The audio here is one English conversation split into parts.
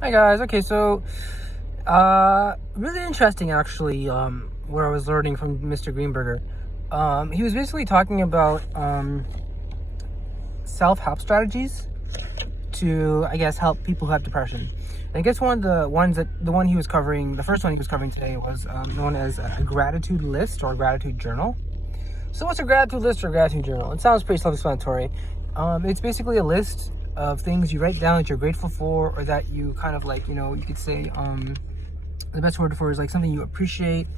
Hi guys. Okay, so really interesting actually. What I was learning from Mr. Greenberger. He was basically talking about self-help strategies to, I guess, help people who have depression. And I guess one of the ones the one he was covering, the first one he was covering today was known as a gratitude list or a gratitude journal. So what's a gratitude list or a gratitude journal? It sounds pretty self-explanatory. It's basically a list of things you write down that you're grateful for, or that you kind of like, you could say, the best word for it is like something you appreciate.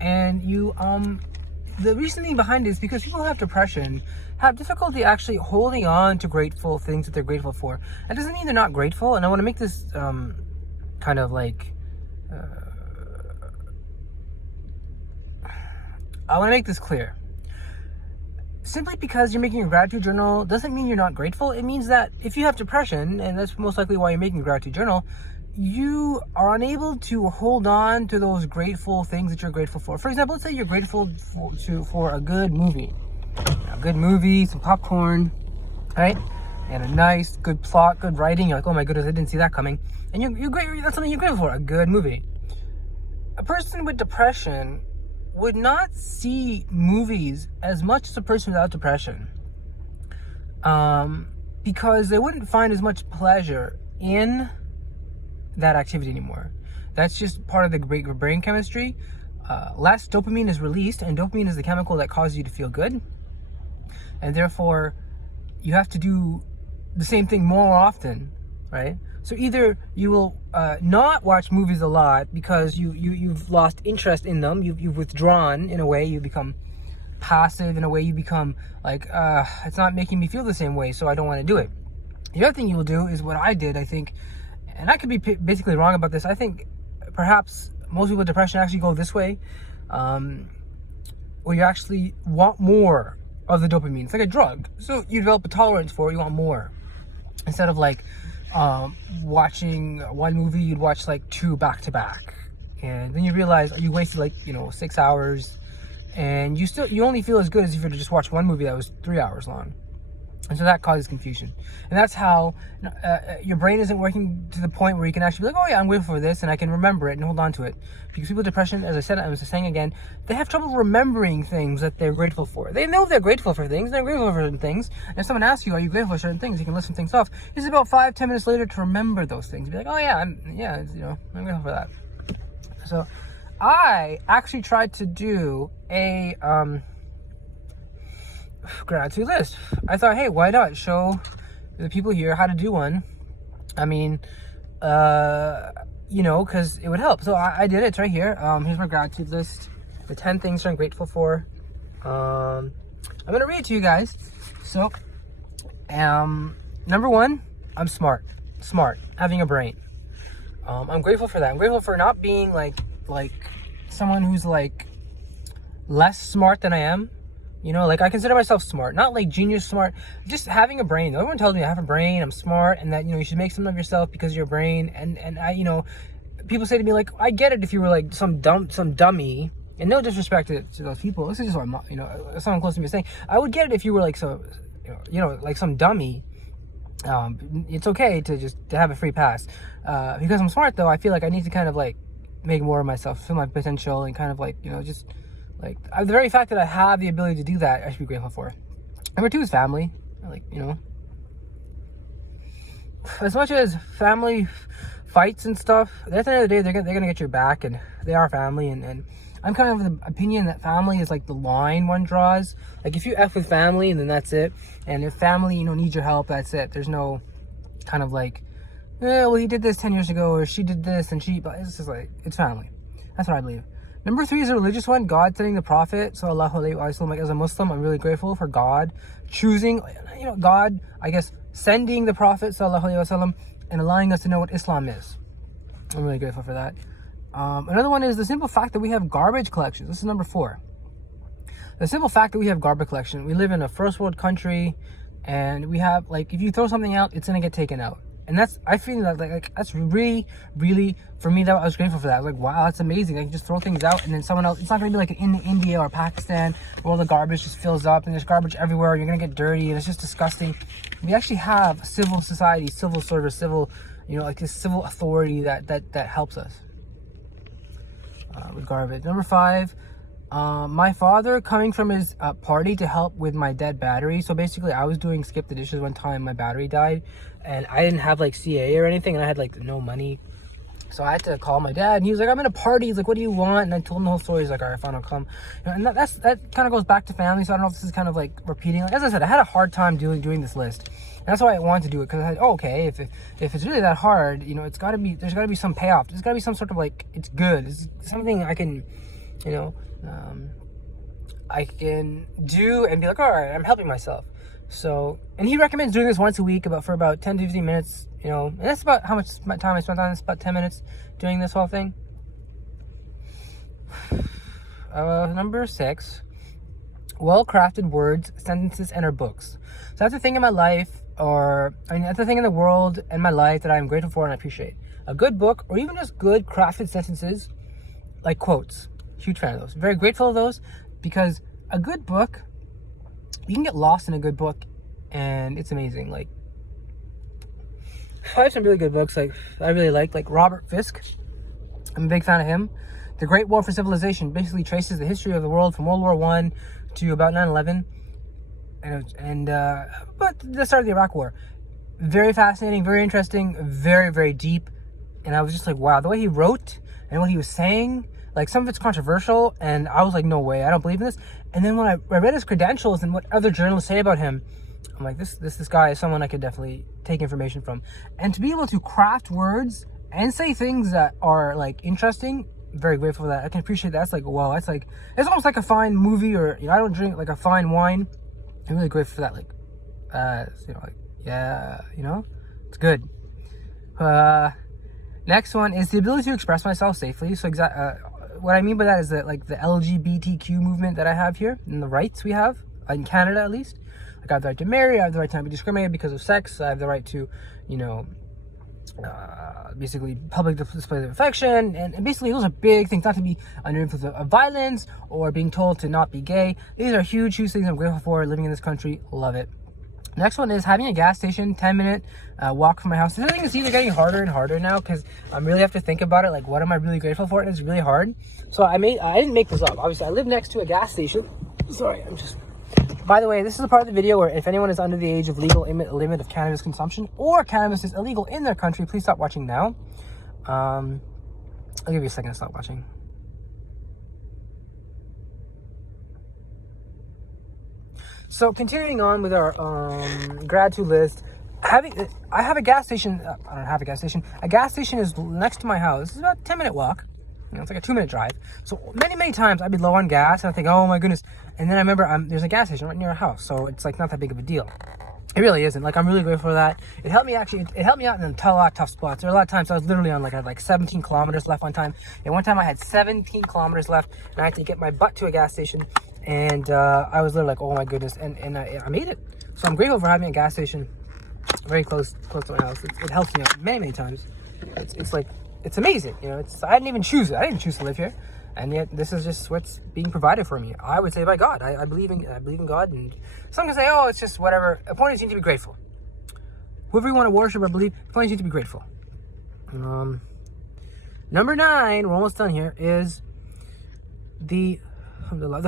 And the reason thing behind it is because people who have depression have difficulty actually holding on to grateful things that they're grateful for. That doesn't mean they're not grateful. And I want to make this kind of like, I want to make this clear. Simply because you're making a gratitude journal doesn't mean you're not grateful. It means that if you have depression, and that's most likely why you're making a gratitude journal, you are unable to hold on to those grateful things that you're grateful for. For example, let's say you're grateful for a good movie. Some popcorn, right? And a nice, good plot, good writing. You're like, oh my goodness, I didn't see that coming. And you're great. That's something you're grateful for, a good movie. A person with depression would not see movies as much as a person without depression, because they wouldn't find as much pleasure in that activity anymore. That's just part of the brain chemistry. Less dopamine is released, and dopamine is the chemical that causes you to feel good, and therefore you have to do the same thing more often, right? So either you will not watch movies a lot because you've lost interest in them, you've withdrawn in a way, you become passive in a way, you become like, it's not making me feel the same way, so I don't want to do it. The other thing you will do is what I did, I think, and I could be basically wrong about this. I think perhaps most people with depression actually go this way, where you actually want more of the dopamine. It's like a drug. So you develop a tolerance for it, you want more. Instead of like watching one movie, you'd watch like two back to back. And then you realize you wasted like, 6 hours, and you only feel as good as if you were to just watch one movie that was 3 hours long. And so that causes confusion. And that's how your brain isn't working to the point where you can actually be like, oh yeah, I'm grateful for this, and I can remember it and hold on to it. Because people with depression, as I was saying again, they have trouble remembering things that they're grateful for. They know they're grateful for things, they're grateful for certain things. And if someone asks you, are you grateful for certain things, you can list some things off. It's about 5-10 minutes later to remember those things. Be like, oh yeah, I'm grateful for that. So I actually tried to do a gratitude list. I thought, hey, why not show the people here how to do one? I mean, because it would help. So I did it. It's right here. Here's my gratitude list. The 10 things I'm grateful for. I'm gonna read it to you guys. So, number 1, I'm smart, having a brain. I'm grateful for that. I'm grateful for not being like someone who's like less smart than I am. Like I consider myself smart, not like genius smart, just having a brain. Everyone tells me I have a brain, I'm smart, and that, you should make something of yourself because of your brain. And I, people say to me like, I get it if you were like some dummy, and no disrespect to those people. This is just what someone close to me is saying. I would get it if you were like like some dummy. It's okay to have a free pass. Because I'm smart though, I feel like I need to kind of like make more of myself, feel my potential, and kind of like, just like the very fact that I have the ability to do that, I should be grateful for. Number 2 is family. Like, as much as family fights and stuff, at the end of the day, they're gonna get your back, and they are family. And I'm kind of of the opinion that family is like the line one draws. Like if you F with family, and then that's it. And if family, needs your help, that's it. There's no kind of like, well, he did this 10 years ago, or she did this, and but it's just like, it's family. That's what I believe. Number 3 is a religious one. God sending the Prophet, sallallahu alaihi wasallam. Like as a Muslim, I'm really grateful for God choosing, God, I guess, sending the Prophet, sallallahu alaihi wasallam, and allowing us to know what Islam is. I'm really grateful for that. Another one is the simple fact that we have garbage collections. This is number 4. The simple fact that we have garbage collection. We live in a first world country, and we have, like, if you throw something out, it's gonna get taken out. And I feel that like that's really, really, for me, that I was grateful for that. I was like, wow, that's amazing. I can just throw things out, and then someone else. It's not gonna be like in India or Pakistan where all the garbage just fills up and there's garbage everywhere. You're gonna get dirty and it's just disgusting. We actually have civil society, civil service, civil, like this civil authority that helps us with garbage. Number 5. My father coming from his party to help with my dead battery. So basically, I was doing skip the dishes one time, my battery died, and I didn't have like CA or anything, and I had like no money. So I had to call my dad, and he was like, I'm in a party. He's like, what do you want? And I told him the whole story. He's like, all right, fine, I'll come. And that kind of goes back to family. So I don't know if this is kind of like repeating. Like, as I said, I had a hard time doing this list. And that's why I wanted to do it, because I had, okay, if it's really that hard, there's got to be some payoff. There's got to be some sort of like, it's good. It's something I can, I can do and be like, all right, I'm helping myself. So, and he recommends doing this once a week for about 10 to 15 minutes, and that's about how much time I spent on this, about 10 minutes doing this whole thing. Number 6, well-crafted words, sentences, and or books. So that's the thing in my life, that's the thing in the world and my life that I'm grateful for and I appreciate. A good book, or even just good crafted sentences, like quotes. Huge fan of those. Very grateful of those, because a good book, you can get lost in a good book and it's amazing. Like, I have some really good books I really like Robert Fisk. I'm a big fan of him. The Great War for Civilization basically traces the history of the world from World War I to about 9/11 but the start of the Iraq War. Very fascinating, very interesting, very, very deep. And I was just like, wow, the way he wrote and what he was saying, like, some of it's controversial, and I was like, no way, I don't believe in this. And then when I read his credentials and what other journalists say about him, I'm like, this guy is someone I could definitely take information from. And to be able to craft words and say things that are like interesting, very grateful for that. I can appreciate that. That's like, wow, it's almost like a fine movie, or I don't drink like a fine wine. I'm really grateful for that. Like, it's good. Next one is the ability to express myself safely. So what I mean by that is that, like, the LGBTQ movement that I have here and the rights we have in Canada, at least. Like, I have the right to marry, I have the right to not be discriminated because of sex, I have the right to, basically public display of affection, and basically those are big things, not to be under influence of violence or being told to not be gay. These are huge things I'm grateful for living in this country. Love it. Next one is having a gas station, 10-minute walk from my house. This thing is either getting harder and harder now, because I really have to think about it. Like, what am I really grateful for? And it's really hard. So I didn't make this up. Obviously, I live next to a gas station. Sorry, by the way, this is a part of the video where if anyone is under the age of legal limit of cannabis consumption, or cannabis is illegal in their country, please stop watching now. I'll give you a second to stop watching. So continuing on with our gratitude list, I have a gas station. I don't have a gas station. A gas station is next to my house. It's about a 10-minute walk. It's like a 2-minute drive. So many times I'd be low on gas, and I think, oh my goodness. And then I remember there's a gas station right near our house, so it's like not that big of a deal. It really isn't. Like, I'm really grateful for that. It helped me out in a lot of tough spots. There were a lot of times I was literally on I had 17 kilometers left one time. And one time I had 17 kilometers left, and I had to get my butt to a gas station. And I was literally like, oh my goodness. And I made it. So I'm grateful for having a gas station very close to my house. It helps me out many times. It's amazing. I didn't even choose it. I didn't choose to live here. And yet this is just what's being provided for me. I would say by God. I believe in God. And some can say, oh, it's just whatever. The point is you need to be grateful. Whoever you want to worship or believe, the point is you need to be grateful. Number 9, we're almost done here, is the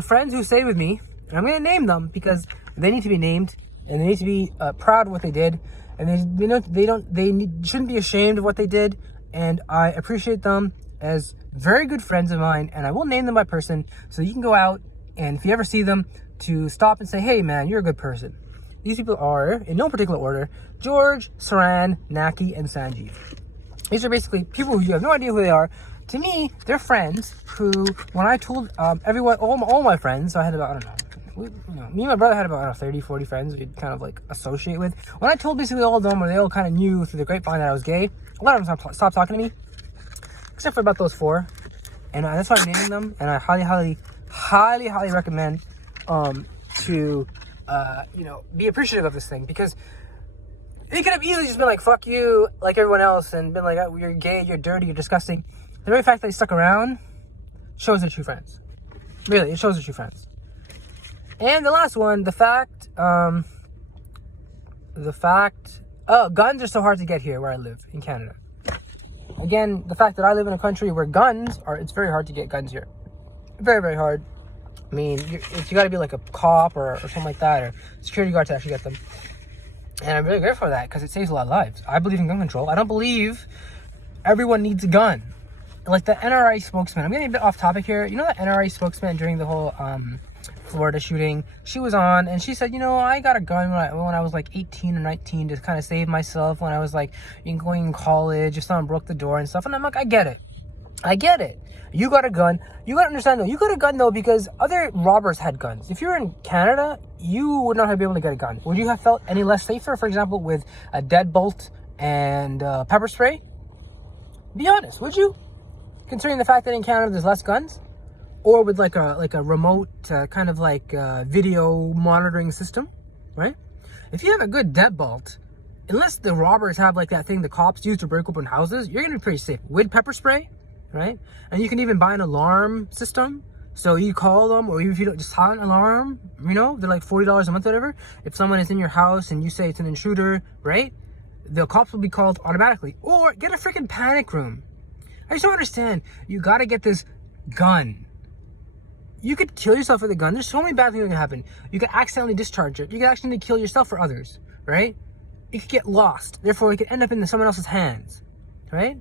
friends who stayed with me. And I'm going to name them because they need to be named, and they need to be proud of what they did, and they shouldn't be ashamed of what they did. And I appreciate them as very good friends of mine, and I will name them by person, so you can go out and if you ever see them, to stop and say, hey man, you're a good person. These people are, in no particular order, George, Saran, Naki, and Sanjeev. These are basically people who you have no idea who they are. To me, they're friends who, when I told everyone, all my friends, so I had about, I don't know, me and my brother had about 30, 40 friends we'd kind of like associate with. When I told basically all of them, or they all kind of knew through the grapevine that I was gay, a lot of them stopped talking to me, except for about those 4. And that's why I'm naming them. And I highly recommend to be appreciative of this thing, because He could have easily just been like, fuck you, like everyone else, and been like, oh, you're gay, you're dirty, you're disgusting. The very fact that he stuck around shows they're true friends. Really, it shows they're true friends. And the last one, the fact, guns are so hard to get here where I live, in Canada. Again, the fact that I live in a country where it's very hard to get guns here. Very, very hard. I mean, you got to be like a cop or something like that, or security guard to actually get them. And I'm really grateful for that because it saves a lot of lives. I believe in gun control. I don't believe everyone needs a gun. Like the NRA spokesman, I'm getting a bit off topic here. You know that NRA spokesman during the whole Florida shooting? She was on and she said, I got a gun when I was like 18 or 19 to kind of save myself when I was like going in college if someone broke the door and stuff. And I'm like, I get it. You got a gun. You got to understand though, you got a gun though because other robbers had guns. If you're in Canada, you would not have been able to get a gun. Would you have felt any less safer, for example, with a deadbolt and pepper spray? Be honest, would you? Considering the fact that in Canada there's less guns? Or with like a remote kind of like video monitoring system, right? If you have a good deadbolt, unless the robbers have like that thing the cops use to break open houses, you're gonna be pretty safe. With pepper spray, right? And you can even buy an alarm system. So you call them, or even if you don't, just silent alarm, they're like $40 a month or whatever. If someone is in your house and you say it's an intruder, right? The cops will be called automatically. Or get a freaking panic room. I just don't understand. You gotta get this gun. You could kill yourself with a gun. There's so many bad things that can happen. You could accidentally discharge it. You could accidentally kill yourself or others, right? It could get lost. Therefore, it could end up in someone else's hands, right?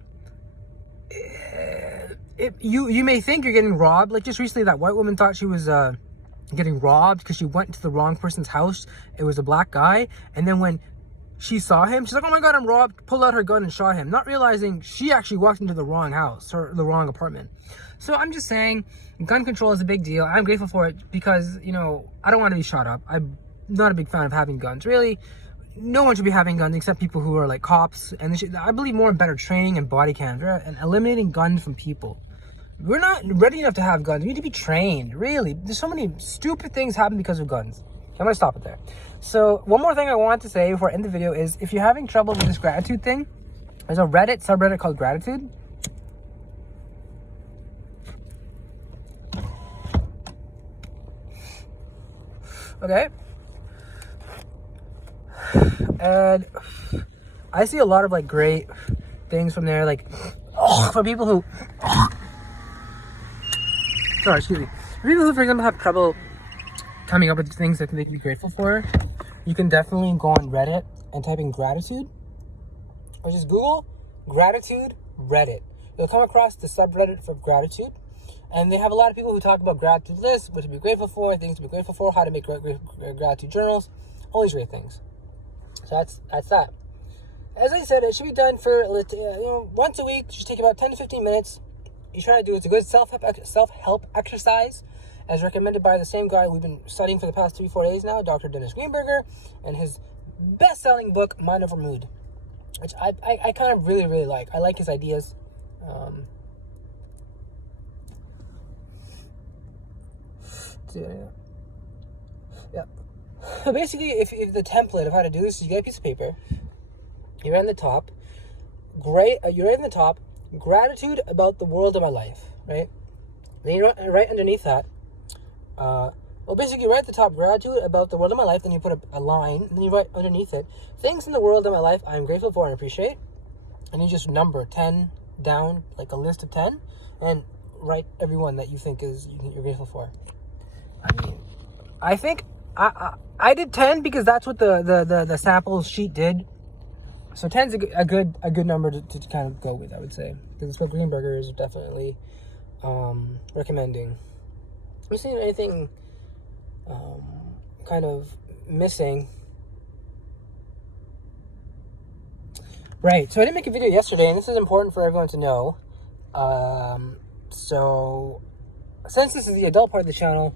You may think you're getting robbed. Like just recently, that white woman thought she was getting robbed because she went to the wrong person's house. It was a black guy. And then when she saw him, she's like, oh my God, I'm robbed. Pulled out her gun and shot him. Not realizing she actually walked into the wrong house or the wrong apartment. So I'm just saying, gun control is a big deal. I'm grateful for it because, I don't want to be shot up. I'm not a big fan of having guns. Really, no one should be having guns except people who are like cops. And I believe more in better training and body cams and eliminating guns from people. We're not ready enough to have guns. We need to be trained, really. There's so many stupid things happen because of guns. I'm going to stop it there. So one more thing I want to say before I end the video is if you're having trouble with this gratitude thing, there's a Reddit subreddit called Gratitude. Okay. And I see a lot of like great things from there, like for people who for people who, for example, have trouble coming up with things that they can be grateful for, you can definitely go on Reddit and type in gratitude, or just Google gratitude Reddit. You'll come across the subreddit for gratitude, and they have a lot of people who talk about gratitude lists, what to be grateful for, things to be grateful for, how to make gratitude journals, all these great things. So that's that. As I said, it should be done for once a week. It should take about 10 to 15 minutes. You try to do it's a good self-help exercise, as recommended by the same guy we've been studying for the past 3-4 days now, Dr. Dennis Greenberger, and his best-selling book, Mind Over Mood, which I kind of really, really like. I like his ideas. Yeah. Basically, if the template of how to do this is you get a piece of paper, you write on the top, gratitude about the world of my life, right? Then you write underneath that, basically write at the top, gratitude about the world of my life, then you put a line, and then you write underneath it, things in the world of my life I am grateful for and appreciate, and you just number 10 down, like a list of 10, and write every one that you think you're grateful for. I think I did 10 because that's what the sample sheet did. So 10's a good number to kind of go with, I would say, because it's what Greenberger is definitely recommending. I'm seeing anything kind of missing. Right. So I didn't make a video yesterday, and this is important for everyone to know. So since this is the adult part of the channel,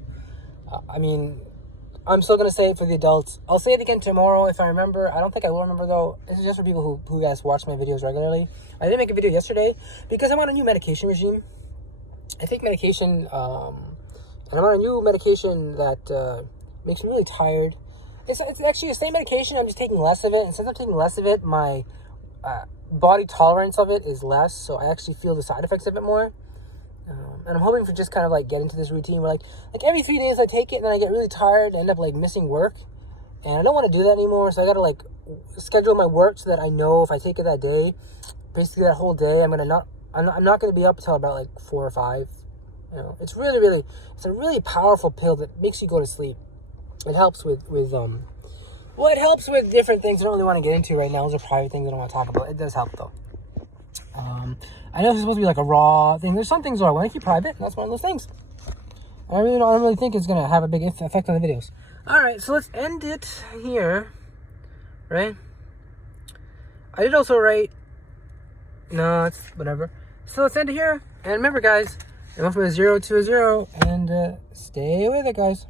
I'm still going to say it for the adults. I'll say it again tomorrow if I remember. I don't think I will remember, though. This is just for people who guys watch my videos regularly. I didn't make a video yesterday because I'm on a new medication regime. I take medication, and I'm on a new medication that makes me really tired. It's actually the same medication. I'm just taking less of it. And since I'm taking less of it, my body tolerance of it is less. So I actually feel the side effects of it more. And I'm hoping for just kind of like get into this routine where like every 3 days I take it, and then I get really tired and end up like missing work. And I don't want to do that anymore. So I got to like schedule my work so that I know if I take it that day, basically that whole day, I'm not going to be up until about like 4 or 5. You know, it's a really powerful pill that makes you go to sleep. It helps with it helps with different things I don't really want to get into right now. Those are private things I don't want to talk about. It does help though. I know it's supposed to be like a raw thing. There's some things that I want to keep private, and that's one of those things. I don't really think it's gonna have a big effect on the videos. All right, so let's end it here, right? I did also write. No, it's whatever. So let's end it here, and remember, guys, I went from a 0 to a 0, and stay with it, guys.